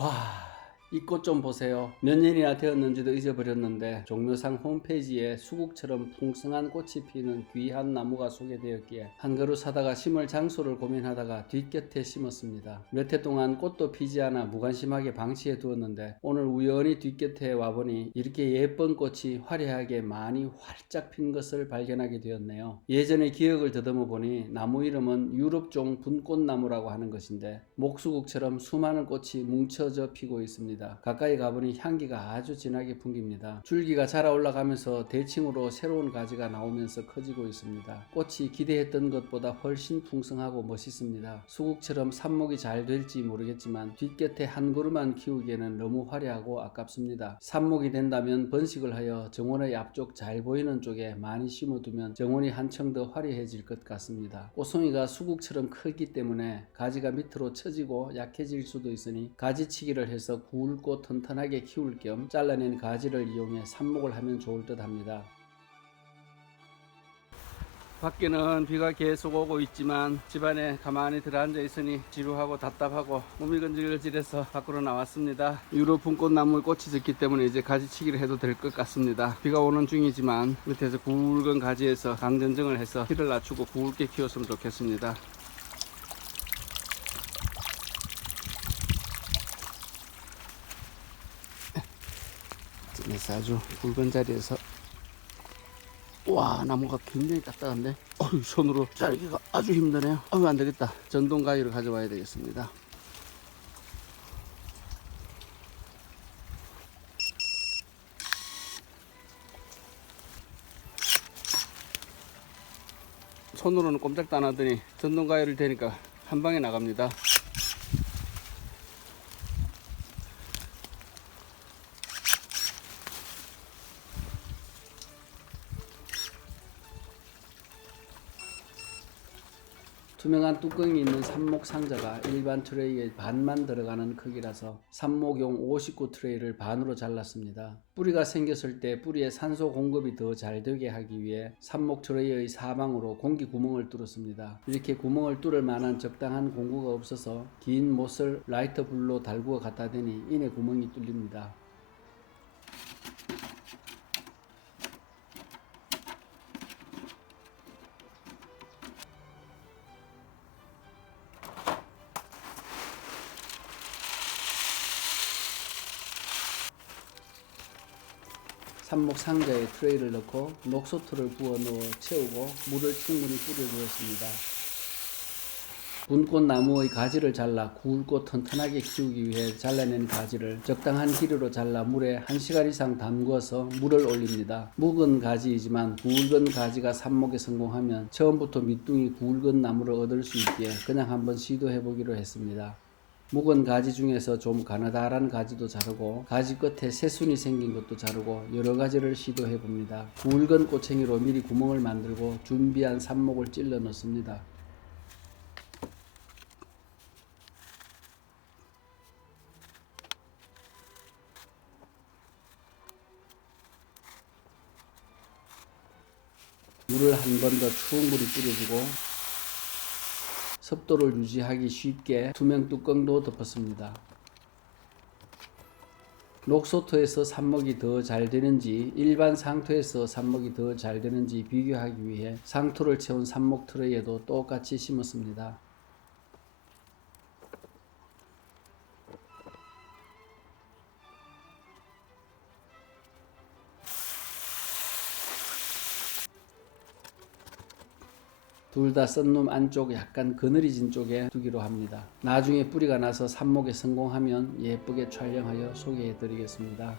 와, 이 꽃 좀 보세요. 몇 년이나 되었는지도 잊어버렸는데 종묘상 홈페이지에 수국처럼 풍성한 꽃이 피는 귀한 나무가 소개되었기에 한 그루 사다가 심을 장소를 고민하다가 뒷곁에 심었습니다. 몇 해 동안 꽃도 피지 않아 무관심하게 방치해 두었는데 오늘 우연히 뒷곁에 와보니 이렇게 예쁜 꽃이 화려하게 많이 활짝 핀 것을 발견하게 되었네요. 예전의 기억을 더듬어 보니 나무 이름은 유럽종 분꽃나무라고 하는 것인데 목수국처럼 수많은 꽃이 뭉쳐져 피고 있습니다. 가까이 가보니 향기가 아주 진하게 풍깁니다. 줄기가 자라 올라가면서 대칭으로 새로운 가지가 나오면서 커지고 있습니다. 꽃이 기대했던 것보다 훨씬 풍성하고 멋있습니다. 수국처럼 삽목이 잘 될지 모르겠지만 뒷곁에 한 그루만 키우기에는 너무 화려하고 아깝습니다. 삽목이 된다면 번식을 하여 정원의 앞쪽 잘 보이는 쪽에 많이 심어두면 정원이 한층 더 화려해질 것 같습니다. 꽃송이가 수국처럼 크기 때문에 가지가 밑으로 처지고 약해질 수도 있으니 가지치기를 해서 굵고 튼튼하게 키울 겸 잘라낸 가지를 이용해 삽목을 하면 좋을 듯 합니다. 밖에는 비가 계속 오고 있지만 집안에 가만히 들어앉아 있으니 지루하고 답답하고 몸이 근질근질해서 밖으로 나왔습니다. 유럽 분꽃나무에 꽃이 졌기 때문에 이제 가지치기를 해도 될 것 같습니다. 비가 오는 중이지만 밑에서 굵은 가지에서 강전정을 해서 키를 낮추고 굵게 키웠으면 좋겠습니다. 그래서 아주 굵은 자리에서. 와 나무가 굉장히 딱딱한데? 어휴, 손으로 자르기가 아주 힘드네요. 아유 안되겠다. 전동 가위를 가져와야 되겠습니다. 손으로는 꼼짝도 안 하더니 전동 가위를 대니까 한 방에 나갑니다 투명한 뚜껑이 있는 삽목 상자가 일반 트레이의 반만 들어가는 크기라서 삽목용 59 트레이를 반으로 잘랐습니다. 뿌리가 생겼을 때 뿌리에 산소 공급이 더 잘 되게 하기 위해 삽목 트레이의 사방으로 공기 구멍을 뚫었습니다. 이렇게 구멍을 뚫을 만한 적당한 공구가 없어서 긴 못을 라이터 불로 달구어 갖다 대니 이내 구멍이 뚫립니다. 삽목 상자에 트레이를 넣고 녹소토를 부어 넣어 채우고 물을 충분히 뿌려주었습니다. 분꽃 나무의 가지를 잘라 굵고 튼튼하게 키우기 위해 잘라낸 가지를 적당한 길이로 잘라 물에 1시간 이상 담궈서 물을 올립니다. 묵은 가지이지만 굵은 가지가 삽목에 성공하면 처음부터 밑둥이 굵은 나무를 얻을 수 있기에 그냥 한번 시도해 보기로 했습니다. 묵은 가지 중에서 좀 가느다란 가지도 자르고 가지 끝에 새순이 생긴 것도 자르고 여러 가지를 시도해 봅니다. 굵은 꼬챙이로 미리 구멍을 만들고 준비한 삽목을 찔러 넣습니다. 물을 한 번더 충분히 뿌려주고 습도를 유지하기 쉽게 투명 뚜껑도 덮었습니다. 녹소토에서 삽목이 더 잘 되는지 일반 상토에서 삽목이 더 잘 되는지 비교하기 위해 상토를 채운 삽목 트레이에도 똑같이 심었습니다. 둘 다 썬놈 안쪽 약간 그늘이 진 쪽에 두기로 합니다. 나중에 뿌리가 나서 삽목에 성공하면 예쁘게 촬영하여 소개해 드리겠습니다.